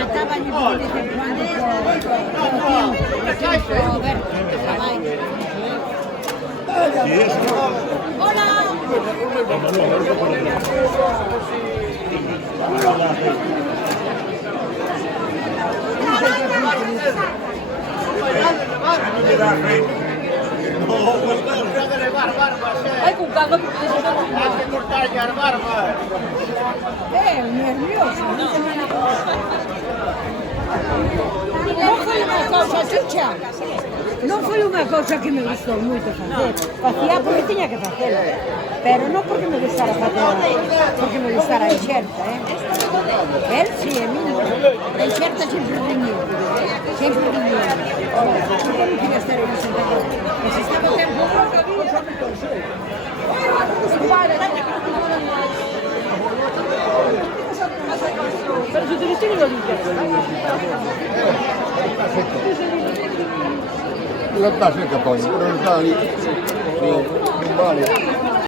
Attavagli pure che quando Hai con calma più nervioso. Non fai una cosa, Ciccia. Non fue una cosa que me gustó mucho hacer. Hacía porque tenía que hacerlo. Pero no porque me gustara hacerlo, porque me gustara el certa, ¿eh? Él sí, a mí no. El certa siempre riñó. Siempre riñó. No quería estar en ese lugar. Pues estaba tiempo. Pero si te lo tiro lo limpias. In realtà cerca poi, non sta lì, non vale.